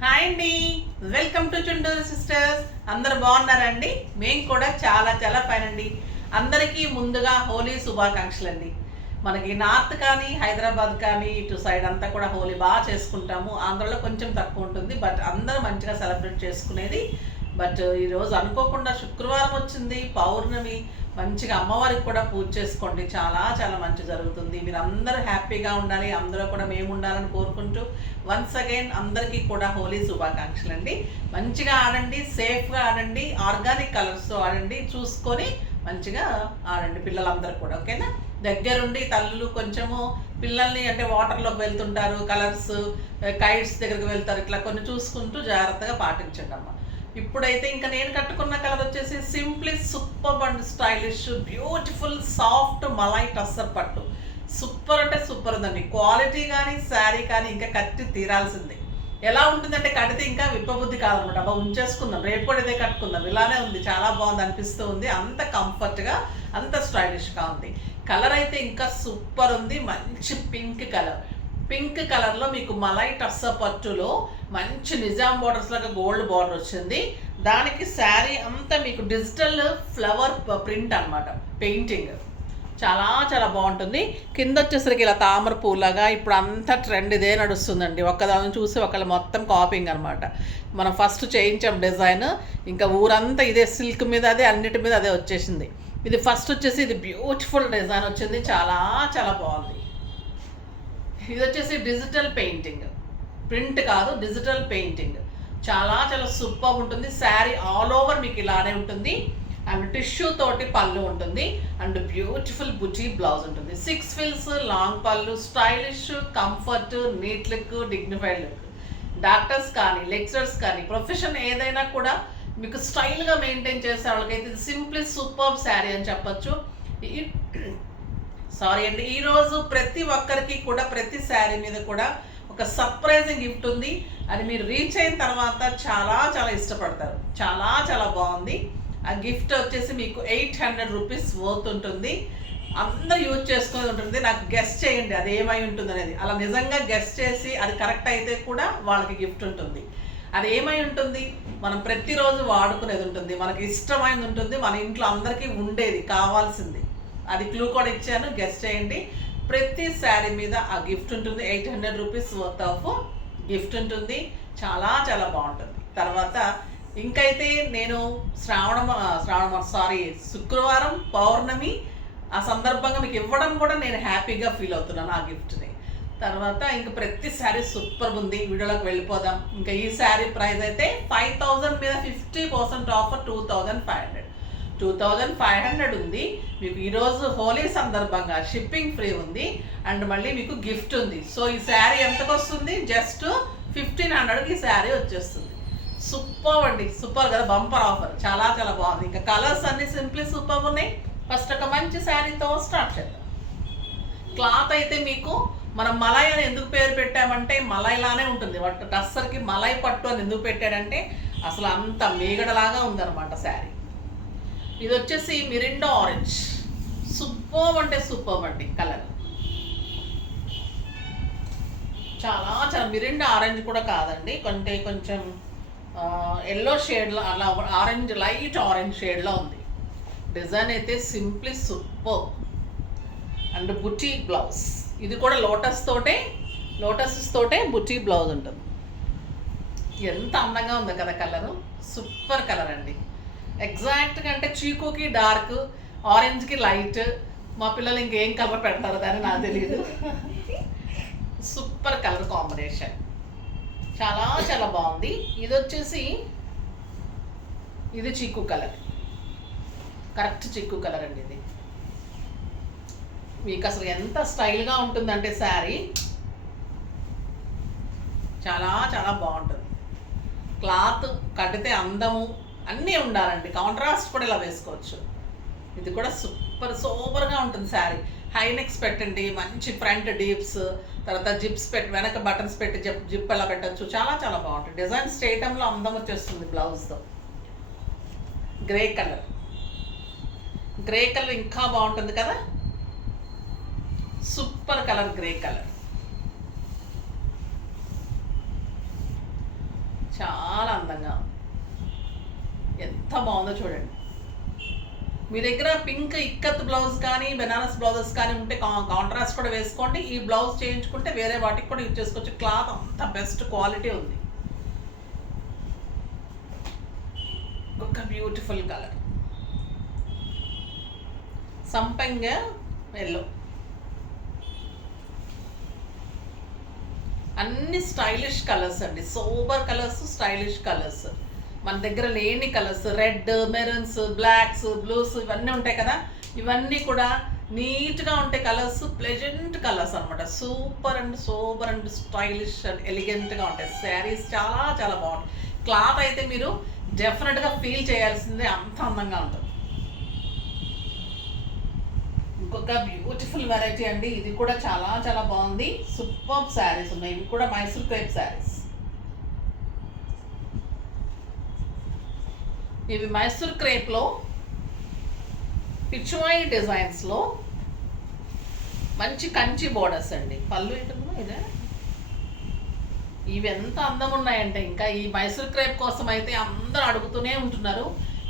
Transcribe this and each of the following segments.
Hi అండి, welcome to Chunduru sisters. అందరు బాగున్నారండి? మేము కూడా చాలా చాలా ఫైన్ అండి. అందరికీ ముందుగా హోలీ శుభాకాంక్షలు అండి. మనకి నార్త్ కానీ హైదరాబాద్ కానీ ఇటు సైడ్ అంతా కూడా హోలీ బాగా చేసుకుంటాము. ఆంధ్రలో కొంచెం తక్కువ ఉంటుంది, బట్ అందరూ మంచిగా సెలబ్రేట్ చేసుకునేది. బట్ ఈరోజు అనుకోకుండా శుక్రవారం వచ్చింది, పౌర్ణమి. మంచిగా అమ్మవారికి కూడా పూజ చేసుకోండి, చాలా చాలా మంచి జరుగుతుంది. మీరు అందరూ హ్యాపీగా ఉండాలి, అందరూ కూడా మేము ఉండాలని కోరుకుంటూ వన్స్ అగైన్ అందరికీ కూడా హోలీ శుభాకాంక్షలు అండి. మంచిగా ఆడండి, సేఫ్గా ఆడండి, ఆర్గానిక్ కలర్స్తో ఆడండి, చూసుకొని మంచిగా ఆడండి పిల్లలందరూ కూడా. ఓకేనా? దగ్గరుండి తల్లులు కొంచెము పిల్లల్ని అంటే వాటర్లోకి వెళ్తుంటారు, కలర్స్ కైట్స్ దగ్గరికి వెళ్తారు, ఇట్లా కొన్ని చూసుకుంటూ జాగ్రత్తగా పాటించండి అమ్మ. ఇప్పుడైతే ఇంకా నేను కట్టుకున్న కలర్ వచ్చేసి simply super and stylish beautiful soft malai tussar పట్టు. సూపర్ అంటే సూపర్ ఉందండి. క్వాలిటీ కానీ శారీ కానీ ఇంకా కట్టి తీరాల్సిందే. ఎలా ఉంటుందంటే కడితే ఇంకా విప్పబుద్ధి కాదనమాట. అబ్బా ఉంచేసుకుందాం, రేపు కూడా ఇదే కట్టుకుందాం, ఇలానే ఉంది, చాలా బాగుంది అనిపిస్తూ ఉంది. అంత కంఫర్ట్గా అంత స్టైలిష్గా ఉంది. కలర్ అయితే ఇంకా సూపర్ ఉంది. మంచి పింక్ కలర్. పింక్ కలర్లో మీకు మలై టస్స పట్టులో మంచి నిజాం బార్డర్స్ లాగా గోల్డ్ బార్డర్ వచ్చింది. దానికి శారీ అంతా మీకు డిజిటల్ ఫ్లవర్ ప్రింట్ అనమాట, పెయింటింగ్. చాలా చాలా బాగుంటుంది. కింద వచ్చేసరికి ఇలా తామర పూలాగా ఇప్పుడు అంతా ట్రెండ్ ఇదే నడుస్తుందండి. ఒక్కదాన్ని చూసి ఒకళ్ళు మొత్తం కాపింగ్ అనమాట. మనం ఫస్ట్ చేయించాం డిజైన్, ఇంకా ఊరంతా ఇదే సిల్క్ మీద అదే, అన్నిటి మీద అదే వచ్చేసింది. ఇది ఫస్ట్ వచ్చేసి ఇది బ్యూటిఫుల్ డిజైన్ వచ్చింది, చాలా చాలా బాగుంది. ఇది వచ్చేసి డిజిటల్ పెయింటింగ్, ప్రింట్ కాదు, డిజిటల్ పెయింటింగ్. చాలా చాలా సూపర్ ఉంటుంది. శారీ ఆల్ ఓవర్ మీకు ఇలానే ఉంటుంది. అండ్ టిష్యూ తోటి పళ్ళు ఉంటుంది. అండ్ బ్యూటిఫుల్ బుటీ బ్లౌజ్ ఉంటుంది. 6 ఫిల్స్ long pallu, stylish, comfort, neat look, dignified look. Doctors కానీ లెక్చరర్స్ కానీ ప్రొఫెషన్ ఏదైనా కూడా మీకు స్టైల్గా మెయింటైన్ చేసే వాళ్ళకైతే ఇది సింప్లీ సూపర్ శారీ అని చెప్పచ్చు. సారీ అండి, ఈరోజు ప్రతి ఒక్కరికి కూడా ప్రతి శారీ మీద కూడా ఒక సర్ప్రైజింగ్ గిఫ్ట్ ఉంది. అది మీరు రీచ్ అయిన తర్వాత చాలా చాలా ఇష్టపడతారు. చాలా చాలా బాగుంది. ఆ గిఫ్ట్ వచ్చేసి మీకు 800 రూపీస్ వర్త్ ఉంటుంది. అందరూ యూజ్ చేసుకునేది ఉంటుంది. నాకు గెస్ట్ చేయండి అది ఏమై ఉంటుంది అనేది. అలా నిజంగా గెస్ట్ చేసి అది కరెక్ట్ అయితే కూడా వాళ్ళకి గిఫ్ట్ ఉంటుంది. అది ఏమై ఉంటుంది, మనం ప్రతిరోజు వాడుకునేది ఉంటుంది, మనకి ఇష్టమైనది ఉంటుంది, మన ఇంట్లో అందరికీ ఉండేది, కావాల్సింది. అది క్లూ కూడా ఇచ్చాను, గెస్ట్ చేయండి. ప్రతి శారీ మీద ఆ గిఫ్ట్ ఉంటుంది. 800 రూపీస్ వర్త్ ఆఫ్ గిఫ్ట్ ఉంటుంది. చాలా చాలా బాగుంటుంది. తర్వాత ఇంకైతే నేను శుక్రవారం పౌర్ణమి ఆ సందర్భంగా మీకు ఇవ్వడం కూడా నేను హ్యాపీగా ఫీల్ అవుతున్నాను ఆ గిఫ్ట్ని. తర్వాత ఇంక ప్రతి శారీ సూపర్ ఉంది. వీడియోలోకి వెళ్ళిపోదాం. ఇంకా ఈ శారీ ప్రైస్ అయితే 5000 మీద 50% ఆఫర్ 2500. 2500 ఉంది. మీకు ఈరోజు హోలీ సందర్భంగా షిప్పింగ్ ఫ్రీ ఉంది. అండ్ మళ్ళీ మీకు గిఫ్ట్ ఉంది. సో ఈ శారీ ఎంతకు వస్తుంది? జస్ట్ 1500కి ఈ శారీ వచ్చేస్తుంది. సూపర్ అండి, సూపర్ కదా, బంపర్ ఆఫర్. చాలా చాలా బాగుంది. ఇంకా కలర్స్ అన్ని సింప్లీ సూపర్ ఉన్నాయి. ఫస్ట్ ఒక మంచి శారీతో స్టార్ట్ చేద్దాం. క్లాత్ అయితే మీకు మనం మలై అని ఎందుకు పేరు పెట్టామంటే మలైలానే ఉంటుంది. వాటి టస్సర్కి మలై పట్టు అని ఎందుకు పెట్టాడంటే అసలు అంత మేగడలాగా ఉందన్నమాట శారీ. ఇది వచ్చేసి మిరిండా ఆరెంజ్. సూపర్ అంటే సూపర్ అండి కలర్. చాలా చాలా మిరిండా ఆరెంజ్ కూడా కాదండి, కొంచెం ఎల్లో షేడ్లో అలా ఆరెంజ్, లైట్ ఆరెంజ్ షేడ్లో ఉంది. డిజైన్ అయితే simply super. And buti blouse. ఇది కూడా లోటస్ తోటే బుటీ బ్లౌజ్ ఉంటుంది. ఎంత అందంగా ఉంది కదా కలరు. సూపర్ కలర్ అండి. ఎగ్జాక్ట్గా అంటే చీకుకి డార్క్, ఆరెంజ్కి లైట్. మా పిల్లలు ఇంకేం కలర్ పెడతారు దాన్ని నాకు తెలియదు. సూపర్ కలర్ కాంబినేషన్, చాలా చాలా బాగుంది. ఇది వచ్చేసి ఇది చిక్కు కలర్, కరెక్ట్ చిక్కు కలర్ అండి. ఇది మీకు అసలు ఎంత స్టైల్గా ఉంటుందంటే శారీ చాలా చాలా బాగుంటుంది. క్లాత్ కడితే అందము అన్నీ ఉండాలండి. కాంట్రాస్ట్ కూడా ఇలా వేసుకోవచ్చు. ఇది కూడా సూపర్గా ఉంటుంది శారీ. హైనెక్స్ పెట్టండి, మంచి ఫ్రంట్ డీప్స్, తర్వాత జిప్స్ పెట్టి వెనక బటన్స్ పెట్టి జిప్ ఎలా పెట్టచ్చు. చాలా చాలా బాగుంటుంది. డిజైన్ స్టేటంలో అందం వచ్చేస్తుంది బ్లౌజ్తో. గ్రే కలర్ ఇంకా బాగుంటుంది కదా. Super colour grey colour. చాలా అందంగా ఉంది. ఎంత బాగుందో చూడండి. మీ దగ్గర పింక్ ఇక్కత్ బ్లౌజ్ కానీ బెనారస్ బ్లౌజెస్ కానీ ఉంటే కాంట్రాస్ట్ కూడా వేసుకోండి. ఈ బ్లౌజ్ చేయించుకుంటే వేరే వాటికి కూడా యూజ్ చేసుకోవచ్చు. క్లాత్ అంత బెస్ట్ క్వాలిటీ ఉంది. ఒక బ్యూటిఫుల్ కలర్ సంపంగ ఎల్లో. అన్ని స్టైలిష్ కలర్స్ అండి, సోబర్ కలర్స్, స్టైలిష్ కలర్స్. మన దగ్గర లేని colours, red, maroons, blacks, blues ఇవన్నీ ఉంటాయి కదా, ఇవన్నీ కూడా నీట్గా ఉంటే కలర్స్, ప్లెజెంట్ కలర్స్ అనమాట. Super and sober and stylish and ఎలిగెంట్గా ఉంటాయి శారీస్. చాలా చాలా బాగుంటాయి. క్లాత్ అయితే మీరు డెఫినెట్గా ఫీల్ చేయాల్సిందే, అంత అందంగా ఉంటుంది. ఇంకొక బ్యూటిఫుల్ వెరైటీ అండి, ఇది కూడా చాలా చాలా బాగుంది. సూపర్ శారీస్ ఉన్నాయి. ఇవి కూడా మైసూర్ క్రేప్ శారీస్. ఇవి మైసూర్ క్రేప్లో పిచ్చువాయి డిజైన్స్లో మంచి కంచి బోర్డర్స్ అండి. పళ్ళు ఏంటమ్మా ఇదే. ఇవి ఎంత అందం ఉన్నాయంటే ఇంకా ఈ మైసూర్ క్రేప్ కోసం అయితే అందరూ అడుగుతూనే ఉంటున్నారు.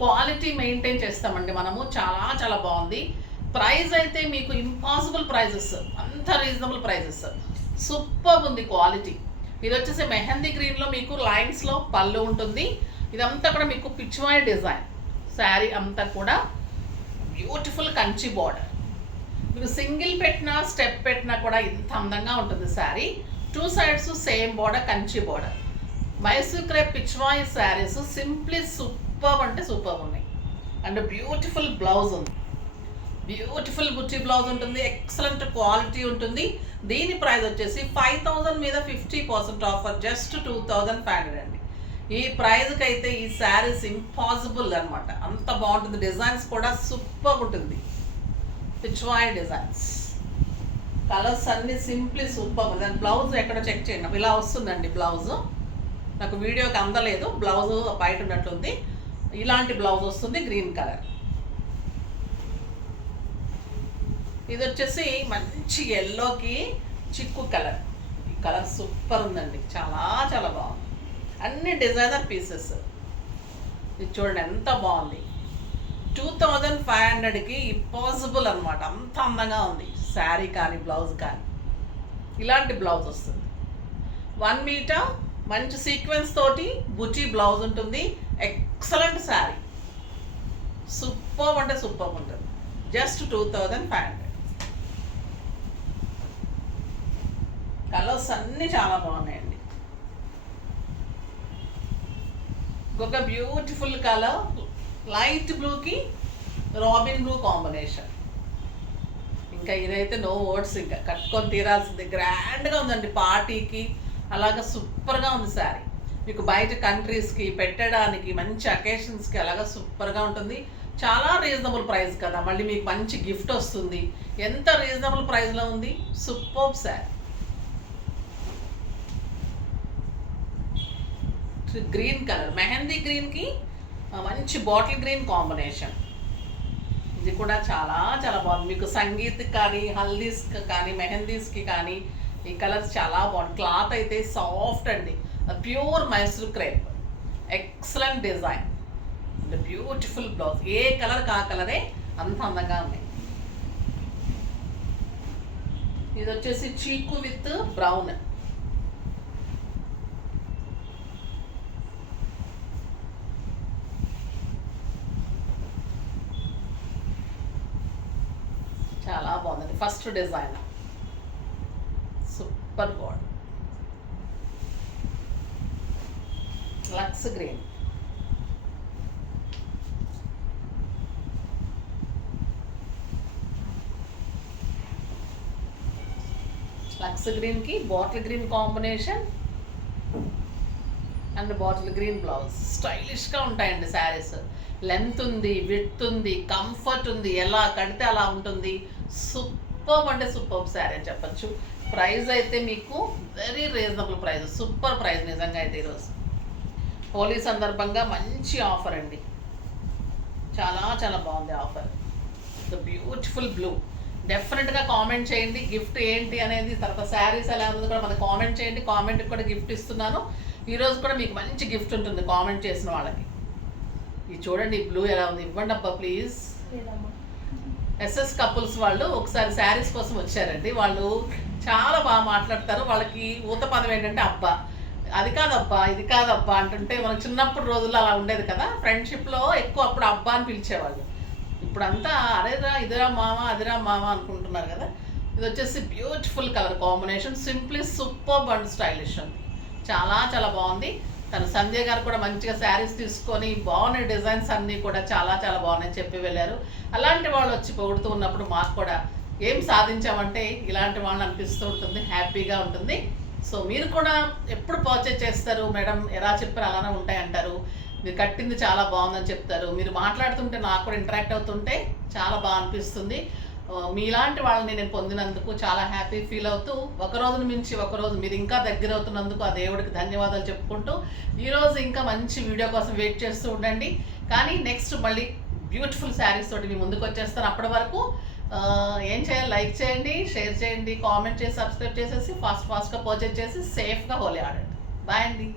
క్వాలిటీ మెయింటైన్ చేస్తామండి మనము. చాలా చాలా బాగుంది. ప్రైస్ అయితే మీకు ఇంపాసిబుల్ ప్రైజెస్, అంత రీజనబుల్ ప్రైజెస్. సూపర్ ఉంది క్వాలిటీ. ఇది వచ్చేసి మెహందీ గ్రీన్లో మీకు లైన్స్లో పళ్ళు ఉంటుంది. ఇదంతా కూడా మీకు పిచ్చువాయి డిజైన్. శారీ అంతా కూడా బ్యూటిఫుల్ కంచి బార్డర్. మీకు సింగిల్ పెట్టినా స్టెప్ పెట్టినా కూడా ఇంత అందంగా ఉంటుంది sari. 2 sides same border, Kanchi border. Mysore crepe Pichhwai saris simply super అంటే సూపర్ ఉన్నాయి. అండ్ బ్యూటిఫుల్ బ్లౌజ్ ఉంది. బ్యూటిఫుల్ బుట్టి బ్లౌజ్ ఉంటుంది. ఎక్సలెంట్ క్వాలిటీ ఉంటుంది. దీని ప్రైస్ వచ్చేసి 5000 మీద 50% ఆఫర్, జస్ట్ 2500 అండి. ఈ ప్రైజ్కి అయితే ఈ శారీస్ ఇంపాసిబుల్ అనమాట. అంత బాగుంటుంది. డిజైన్స్ కూడా సూపర్ ఉంటుంది. పిచ్వాయ్ డిజైన్స్, కలర్స్ అన్నీ సింప్లీ సూపర్. దాని బ్లౌజ్ ఎక్కడ చెక్ చేయండి. ఇలా వస్తుందండి బ్లౌజ్. నాకు వీడియోకి అందలేదు, బ్లౌజ్ బయట ఉన్నట్లుంది. ఇలాంటి బ్లౌజ్ వస్తుంది, గ్రీన్ కలర్. ఇది వచ్చేసి మంచి ఎల్లోకి చిక్కు కలర్. ఈ కలర్ సూపర్ ఉందండి, చాలా చాలా బాగుంది. అన్ని డిజైనర్ పీసెస్. ఇది చూడండి ఎంత బాగుంది. 2500కి ఇంపాసిబుల్ అనమాట. అంత అందంగా ఉంది శారీ కానీ బ్లౌజ్ కానీ. ఇలాంటి బ్లౌజ్ వస్తుంది. 1 మీటర్ మంచి సీక్వెన్స్ తోటి బుటీ బ్లౌజ్ ఉంటుంది. ఎక్సలెంట్ శారీ. సూపర్ అంటే సూపర్ ఉంటుంది. జస్ట్ 2500. కలర్స్ అన్నీ చాలా బాగున్నాయండి. ఒక బ్యూటిఫుల్ కలర్, లైట్ బ్లూకి రాబిన్ బ్లూ కాంబినేషన్. ఇంకా ఇదైతే నో వర్డ్స్, ఇంకా కట్టుకొని తీరాల్సింది. గ్రాండ్గా ఉందండి పార్టీకి. అలాగా సూపర్గా ఉంది శారీ. మీకు బయట కంట్రీస్కి పెట్టడానికి, మంచి అకేషన్స్కి అలాగా సూపర్గా ఉంటుంది. చాలా రీజనబుల్ ప్రైస్ కదా, మళ్ళీ మీకు మంచి గిఫ్ట్ వస్తుంది. ఎంత రీజనబుల్ ప్రైస్లో ఉంది. Super sari. Green colour, mehndi గ్రీన్కి మంచి బాటిల్ గ్రీన్ కాంబినేషన్. ఇది కూడా చాలా చాలా బాగుంది. మీకు సంగీత్ కానీ, హల్దీస్కి కానీ, మెహందీస్కి కానీ ఈ కలర్స్ చాలా బాగుంది. క్లాత్ అయితే సాఫ్ట్ అండి. Pure Mysore crepe. Excellent design and beautiful blouse. A colour ఆ కలరే అంత అందంగా ఉన్నాయి. ఇది వచ్చేసి చీకు విత్ బ్రౌన్. చాలా బాగుందండి. ఫస్ట్ డిజైన్ సూపర్ బాగుంది. లక్స్ గ్రీన్, లక్స్ గ్రీన్కి bottle green combination and bottle green blouse. స్టైలిష్గా ఉంటాయండి శారీస్. లెంత్ ఉంది, విడ్త్ ఉంది, కంఫర్ట్ ఉంది. ఎలా కడితే అలా ఉంటుంది. సూపర్ అంటే సూపర్ శారీ అని చెప్పచ్చు. ప్రైస్ అయితే మీకు very reasonable price. Super price నిజంగా అయితే ఈరోజు హోలీ సందర్భంగా మంచి ఆఫర్ అండి. చాలా చాలా బాగుంది ఆఫర్. The beautiful blue. డెఫినెట్గా కామెంట్ చేయండి గిఫ్ట్ ఏంటి అనేది. తర్వాత శారీస్ ఎలా ఉందో కూడా మనకు కామెంట్ చేయండి. కామెంట్కి కూడా గిఫ్ట్ ఇస్తున్నాను. ఈరోజు కూడా మీకు మంచి గిఫ్ట్ ఉంటుంది కామెంట్ చేసిన వాళ్ళకి. ఇది చూడండి, బ్లూ ఎలా ఉంది, ఇవ్వండి అబ్బా ప్లీజ్. ఎస్ఎస్ కపుల్స్ వాళ్ళు ఒకసారి శారీస్ కోసం వచ్చారండి. వాళ్ళు చాలా బాగా మాట్లాడతారు. వాళ్ళకి ఊత పదం ఏంటంటే అబ్బా, అది కాదబ్బా, ఇది కాదబ్బా అంటుంటే మనకు చిన్నప్పుడు రోజుల్లో అలా ఉండేది కదా. ఫ్రెండ్షిప్లో ఎక్కువ అప్పుడు అబ్బా అని పిలిచేవాళ్ళు. ఇప్పుడంతా అరేరా ఇదిరా మామ, అదిరా మామ అనుకుంటున్నారు కదా. ఇది వచ్చేసి beautiful colour combination, simply superb and stylish ఉంది. చాలా చాలా బాగుంది. తను సంజయ్ గారు కూడా మంచిగా శారీస్ తీసుకొని బాగున్నాయి, డిజైన్స్ అన్నీ కూడా చాలా చాలా బాగున్నాయి చెప్పి వెళ్ళారు. అలాంటి వాళ్ళు వచ్చి పొగుడుతూ ఉన్నప్పుడు మాకు కూడా ఏం సాధించామంటే ఇలాంటి వాళ్ళని అనిపిస్తూ ఉంటుంది, హ్యాపీగా ఉంటుంది. సో మీరు కూడా ఎప్పుడు పర్చేజ్ చేస్తారు మేడం, ఎలా చెప్పారు అలానే ఉంటాయి అంటారు. మీరు కట్టింది చాలా బాగుందని చెప్తారు. మీరు మాట్లాడుతుంటే నాకు కూడా ఇంటరాక్ట్ అవుతుంటే చాలా బాగా అనిపిస్తుంది. మీలాంటి వాళ్ళని నేను పొందినందుకు చాలా హ్యాపీ ఫీల్ అవుతూ, ఒక రోజును మించి ఒకరోజు మీరు ఇంకా దగ్గర అవుతున్నందుకు ఆ దేవుడికి ధన్యవాదాలు చెప్పుకుంటూ, ఈరోజు ఇంకా మంచి వీడియో కోసం వెయిట్ చేస్తూ ఉండండి. కానీ నెక్స్ట్ మళ్ళీ బ్యూటిఫుల్ శారీస్ తోటి మీ ముందుకు వచ్చేస్తాను. అప్పటి వరకు ఏం చేయాలి, లైక్ చేయండి, షేర్ చేయండి, కామెంట్ చేసి సబ్స్క్రైబ్ చేసేసి ఫాస్ట్గా పర్చేజ్ చేసి సేఫ్గా హోలీ ఆడండి. బాయ్ అండి.